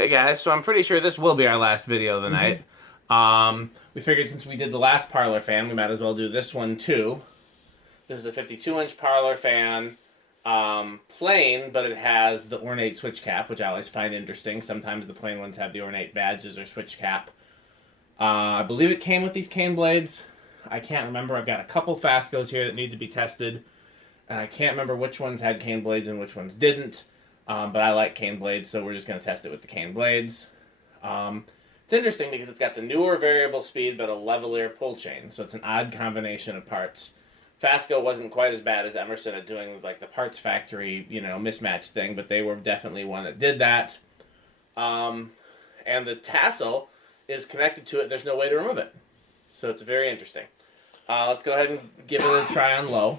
Hey guys, so I'm pretty sure this will be our last video of the night. We figured since we did the last parlor fan, we might as well do this one too. This is a 52-inch parlor fan, plain, but it has the ornate switch cap, which I always find interesting. Sometimes the plain ones have the ornate badges or switch cap. I believe it came with these cane blades. I can't remember. I've got a couple Fascos here that need to be tested, and I can't remember which ones had cane blades and which ones didn't. But I like cane blades, so we're just going to test it with the cane blades. It's interesting because it's got the newer variable speed, but a levelier pull chain, so it's an odd combination of parts. Fasco wasn't quite as bad as Emerson at doing like the parts factory, mismatch thing, but they were definitely one that did that. And the tassel is connected to it. There's no way to remove it, so it's very interesting. Let's go ahead and give it a try on low.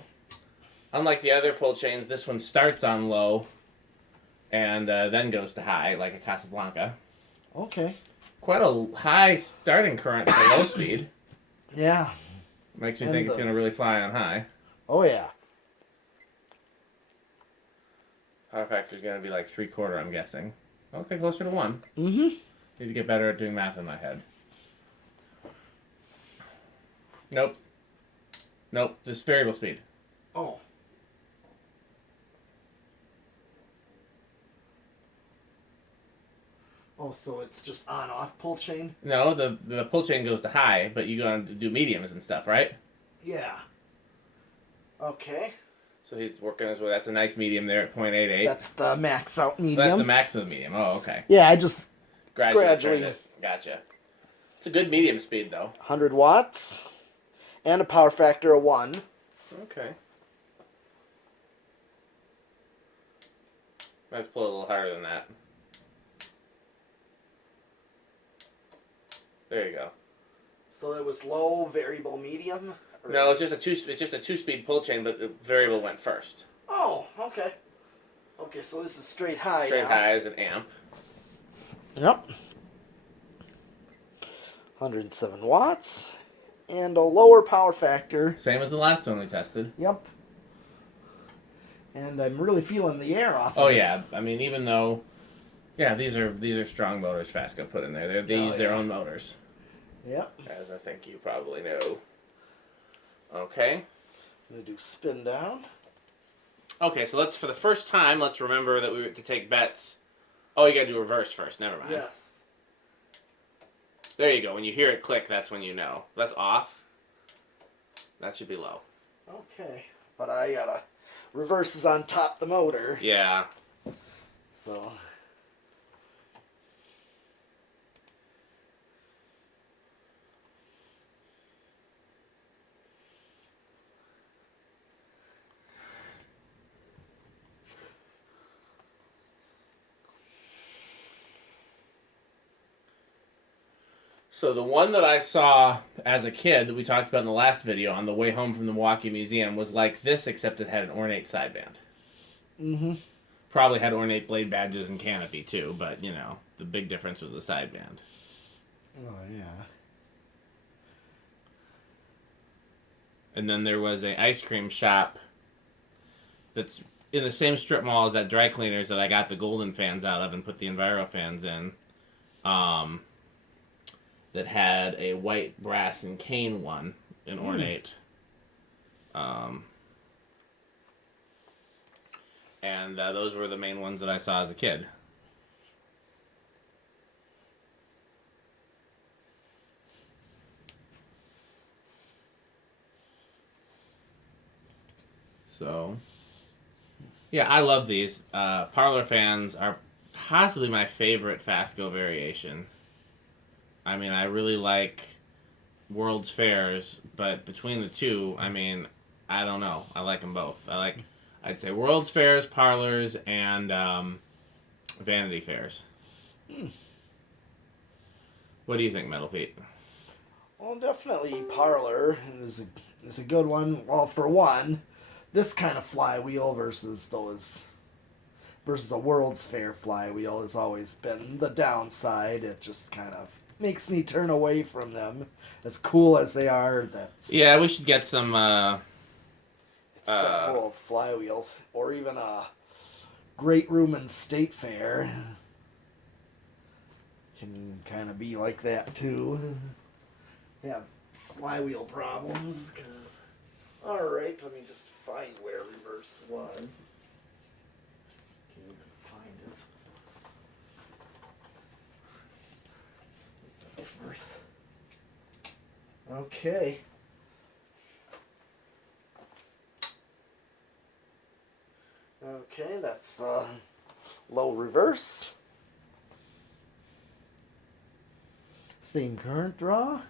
Unlike the other pull chains, this one starts on low and then goes to high, like a Casablanca. Okay. Quite a high starting current for low speed. Yeah. Makes me think it's going to really fly on high. Oh, yeah. Power factor is going to be like 3/4, I'm guessing. Okay, closer to 1. Mm-hmm. Need to get better at doing math in my head. Nope. Nope, this variable speed. Oh. Oh, so it's just on-off pull chain? No, the pull chain goes to high, but you go on to do mediums and stuff, right? Yeah. Okay. So he's working his way. That's a nice medium there at 0.88. That's the max out medium. That's the max of the medium. Oh, okay. Yeah, I just Gradually. gradually. It. Gotcha. It's a good medium speed, though. 100 watts. And a power factor of 1. Okay. Let's pull it a little harder than that. There you go. So it was low, variable, medium? Or... No, it's just a two-speed pull chain, but the variable went first. Oh, okay. Okay, so this is straight high. Straight now. high as an amp. Yep. 107 watts. And a lower power factor. Same as the last one we tested. Yep. And I'm really feeling the air off. Oh yeah, I mean even though, yeah, these are strong motors Fasco put in there. They use their own motors. Yep. As I think you probably know. Okay. I'm gonna do spin down. Okay, so for the first time, let's remember that we were to take bets. Oh, you gotta do reverse first. Never mind. Yes. There you go. When you hear it click, that's when you know. That's off. That should be low. Okay, but I gotta reverse is on top the motor. Yeah. So. So the one that I saw as a kid that we talked about in the last video on the way home from the Milwaukee Museum was like this, except it had an ornate sideband. Mm-hmm. Probably had ornate blade badges and canopy too, but the big difference was the sideband. Oh yeah. And then there was a ice cream shop that's in the same strip mall as that dry cleaners that I got the golden fans out of and put the Enviro fans in. That had a white brass and cane one in ornate. And those were the main ones that I saw as a kid. So, yeah, I love these. Parlor fans are possibly my favorite Fasco variation. I mean, I really like World's Fairs, but between the two, I mean, I don't know. I like them both. I'd say World's Fairs, Parlors, and Vanity Fairs. What do you think, Metal Pete? Well, definitely Parlor is a good one. Well, for one, this kind of flywheel versus a World's Fair flywheel has always been the downside. It just kind of makes me turn away from them. As cool as they are, yeah, we should get some it's that cool flywheels, or even a Great Room and State Fair. can kind of be like that too. Have flywheel problems. All right, let me just find where reverse was. Can't even find it. Reverse. Okay. Okay, that's low reverse. Same current draw.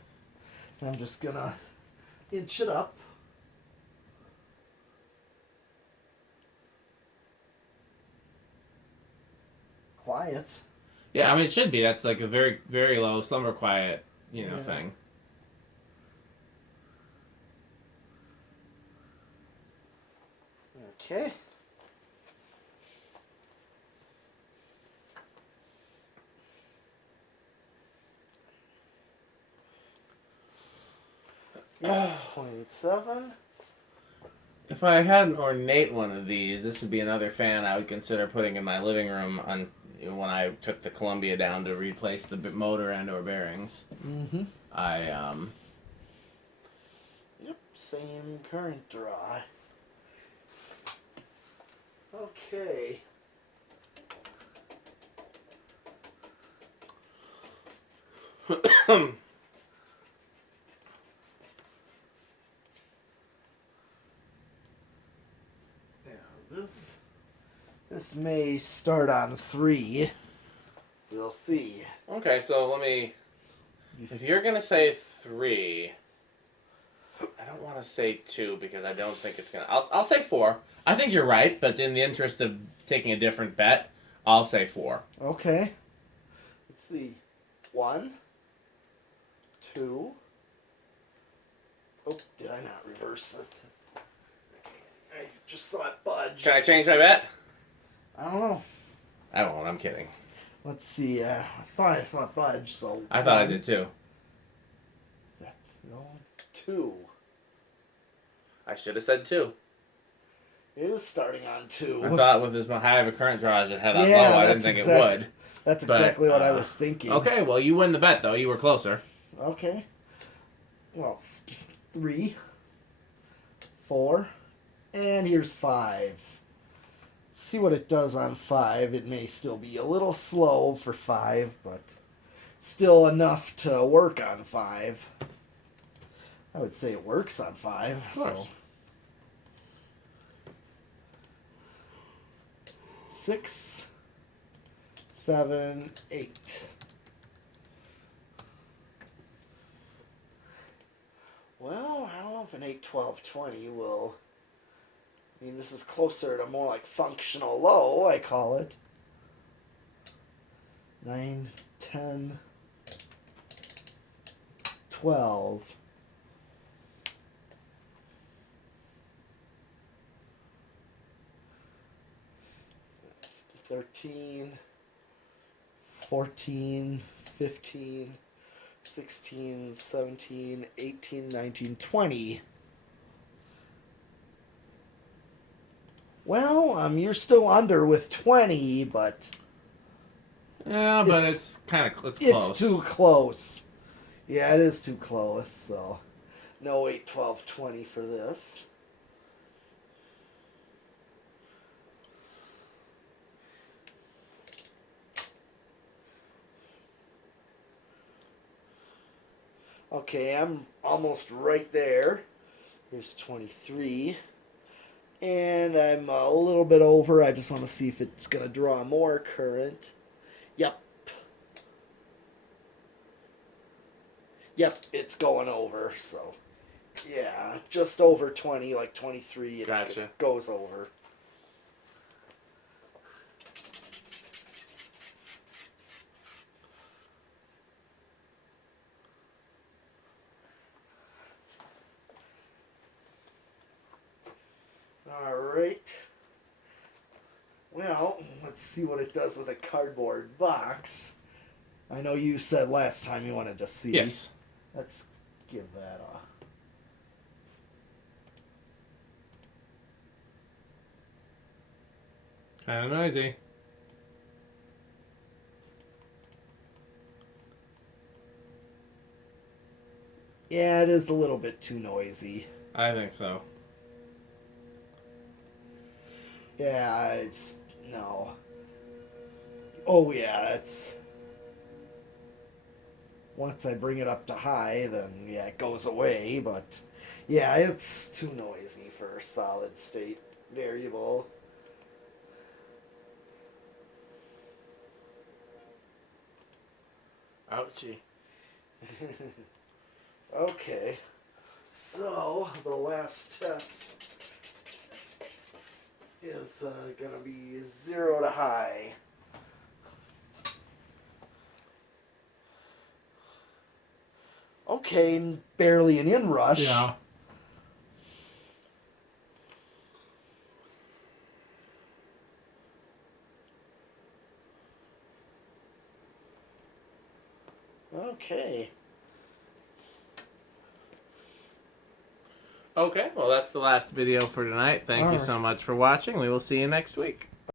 I'm just gonna inch it up. Quiet. Yeah, I mean, it should be. That's like a very, very low slumber quiet, Yeah. thing. Okay. Yeah, 0.7. If I had an ornate one of these, this would be another fan I would consider putting in my living room on when I took the Columbia down to replace the motor and or bearings. Mm-hmm. Yep, same current draw. Okay. This may start on 3. We'll see. Okay, so let me. If you're gonna say 3, I don't want to say 2 because I don't think it's gonna. I'll say 4. I think you're right, but in the interest of taking a different bet, I'll say 4. Okay. Let's see. 1, 2. Oh, did I not reverse it? I just saw it budge. Can I change my bet? I don't know. I won't. I'm kidding. Let's see. I thought I saw it budge, so. I thought I did too. No, 2. I should have said 2. It is starting on 2. I thought with as high of a current draw as it had on Yeah, low, I didn't that's think it exact- would. That's But, exactly what I was thinking. Okay, well, you win the bet, though. You were closer. Okay. Well, 3, 4, and here's 5. See what it does on 5. It may still be a little slow for 5, but still enough to work on 5. I would say it works on 5. Of course. So 6, 7, 8. Well, I don't know if an 8, 12, 20 will. I mean, this is closer to more like functional low, I call it. 9, 10, 12. 13, 14, 15, 16, 17, 18, 19, 20. Well, you're still under with 20, but Yeah, but it's kind of close. it's too close. Yeah, it is too close, so no 8, 12, 20 for this. Okay, I'm almost right there. Here's 23. And I'm a little bit over. I just want to see if it's going to draw more current. Yep. Yep, it's going over. So, yeah, just over 20, like 23. It Gotcha. goes over. Alright. Well, let's see what it does with a cardboard box. I know you said last time you wanted to see. Yes. Let's give that a... Kind of noisy. Yeah, it is a little bit too noisy. I think so. Yeah, I just, no. Oh yeah, that's... Once I bring it up to high, then yeah, it goes away, but yeah, it's too noisy for a solid state variable. Ouchie. Okay, so the last test is gonna be 0 to high. Okay, barely an inrush. Yeah. Okay. Okay, well that's the last video for tonight. Thank you so much for watching. We will see you next week.